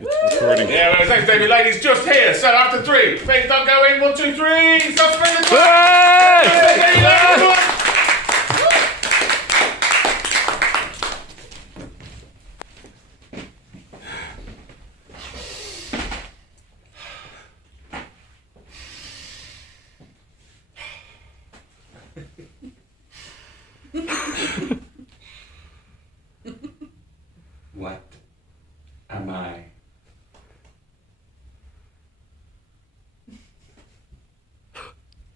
It's recording. Yeah, well, thanks, David. Ladies, just here. So after three. Please don't go in. 1, 2, 3. Stop spending time. What am I?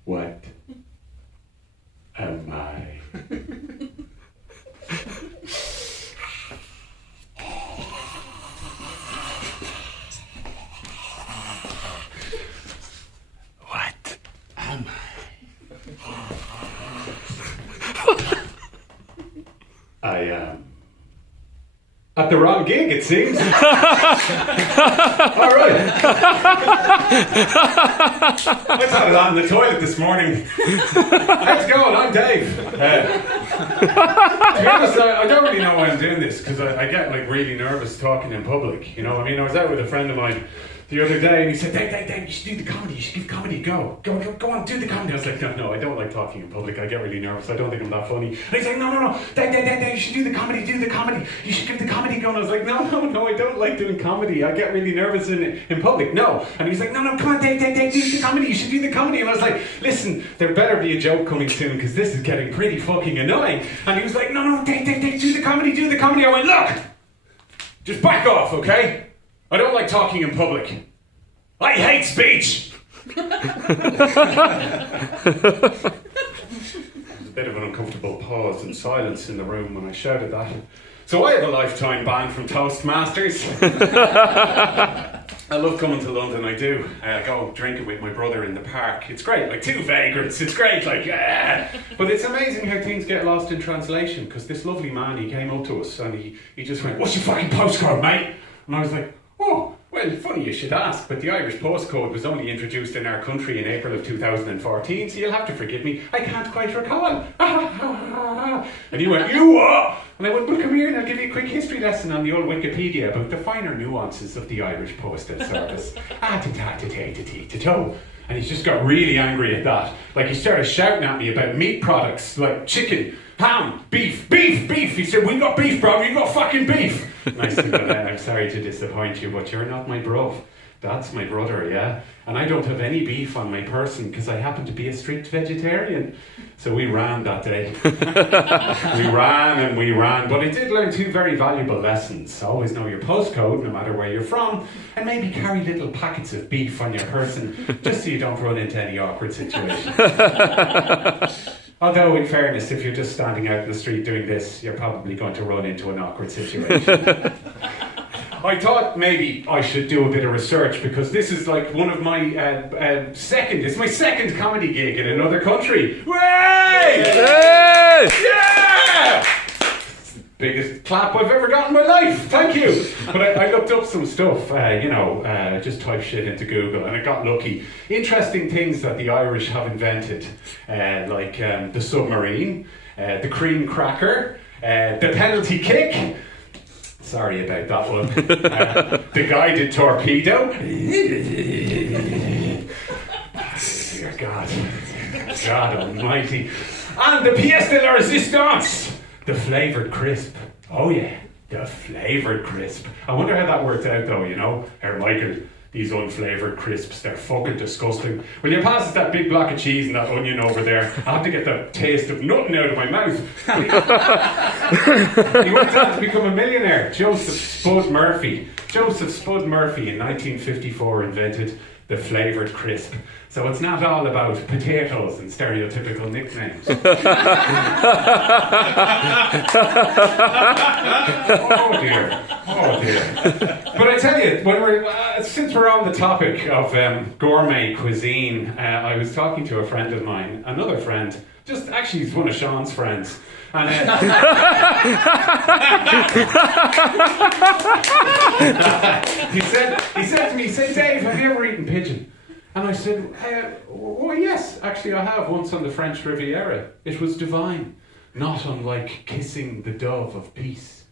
What am I? What am I am at the wrong gig, it seems. All right. I thought it on in the toilet this morning. How's it going? I'm Dave. To be honest, I don't really know why I'm doing this because I get like really nervous talking in public. You know, I mean, I was out with a friend of mine the other day and he said, Dave, you should do the comedy. You should give comedy a go. Go on, do the comedy. I was like, no, I don't like talking in public. I get really nervous. I don't think I'm that funny. And he's like, no, Dave, you should do the comedy. You should give the comedy a go. And I was like, no, I don't like doing comedy. I get really nervous in public. No. And he's like, no, come on, Dave, do the comedy. You should do the comedy. And I was like, listen, there better be a joke coming soon because this is getting pretty fucking annoying. And he was like, no, Dave, do the comedy. I went, look, just back off, okay? I don't like talking in public. I hate speech! There's a bit of an uncomfortable pause and silence in the room when I shouted that. So I have a lifetime ban from Toastmasters. I love coming to London, I do. I go drinking with my brother in the park. It's great, like two vagrants, it's great, like, yeah. But it's amazing how things get lost in translation, because this lovely man, he came up to us and he just went, what's your fucking postcode, mate? And I was like, oh, well, funny you should ask, but the Irish postcode was only introduced in our country in April of 2014, so you'll have to forgive me, I can't quite recall. And he went, you what? And I went, well, come here and I'll give you a quick history lesson on the old Wikipedia about the finer nuances of the Irish postal service. And he just got really angry at that. Like, he started shouting at me about meat products, like chicken, ham, beef. He said, we got beef, bro, you got fucking beef. And I said, well, I'm sorry to disappoint you, but you're not my bruv. That's my brother, yeah? And I don't have any beef on my person because I happen to be a strict vegetarian. So we ran that day. we ran. But I did learn two very valuable lessons. Always know your postcode, no matter where you're from, and maybe carry little packets of beef on your person, just so you don't run into any awkward situations. Although, in fairness, if you're just standing out in the street doing this, you're probably going to run into an awkward situation. I thought maybe I should do a bit of research because this is like one of my it's my second comedy gig in another country. Way! Hey! Yeah! Biggest clap I've ever got in my life. Thank you. But I looked up some stuff, just type shit into Google and I got lucky. Interesting things that the Irish have invented, like the submarine, the cream cracker, the penalty kick. Sorry about that one. The guided torpedo. Dear God almighty. And the pièce de la résistance. The flavoured crisp. Oh yeah, the flavoured crisp. I wonder how that worked out though, you know? Herr Michael, these unflavoured crisps, they're fucking disgusting. Will you pass us that big block of cheese and that onion over there? I have to get the taste of nothing out of my mouth. He went on to become a millionaire. Joseph Spud Murphy in 1954 invented the flavoured crisp. So it's not all about potatoes and stereotypical nicknames. Oh dear. But I tell you, since we're on the topic of gourmet cuisine, I was talking to a friend of mine, another friend, he's one of Sean's friends. And he said to me, Dave, have you ever eaten pigeon? And I said, well, yes, actually I have, once on the French Riviera. It was divine, not unlike kissing the dove of peace.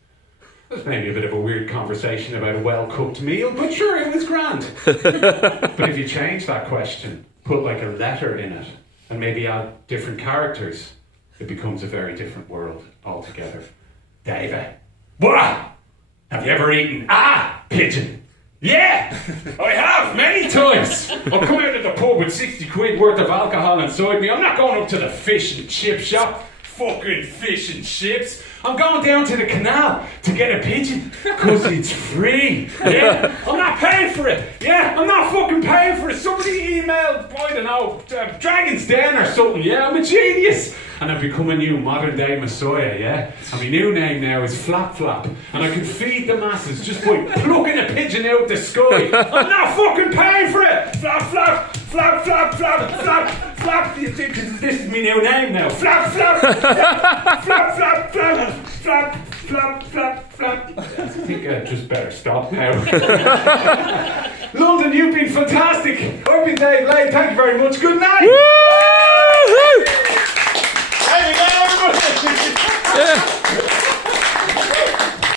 It was maybe a bit of a weird conversation about a well-cooked meal, but sure, it was grand. But if you change that question, put like a letter in it, and maybe add different characters, it becomes a very different world altogether. David, what? Have you ever eaten pigeon? Yeah, I have many times. I'll come out of the pub with 60 quid worth of alcohol inside me. I'm not going up to the fish and chip shop. Fucking fish and chips. I'm going down to the canal to get a pigeon because it's free. Yeah, I'm not paying for it. Yeah, I'm not fucking paying for it. Somebody emailed, I don't know, Dragon's Den or something. Yeah, I'm a genius. And I've become a new modern day messiah, yeah? And my new name now is Flap Flap. And I can feed the masses just by plucking a pigeon out the sky. I'm not fucking paying for it. Flap Flap, Flap Flap, Flap Flap, Flap. This is my new name now. Flap Flap, Flap, Flap, Flap, Flap, Flap, Flap, Flap, Flap. I think I just better stop now. London, you've been fantastic. I've been Dave Layde. Thank you very much. Good night.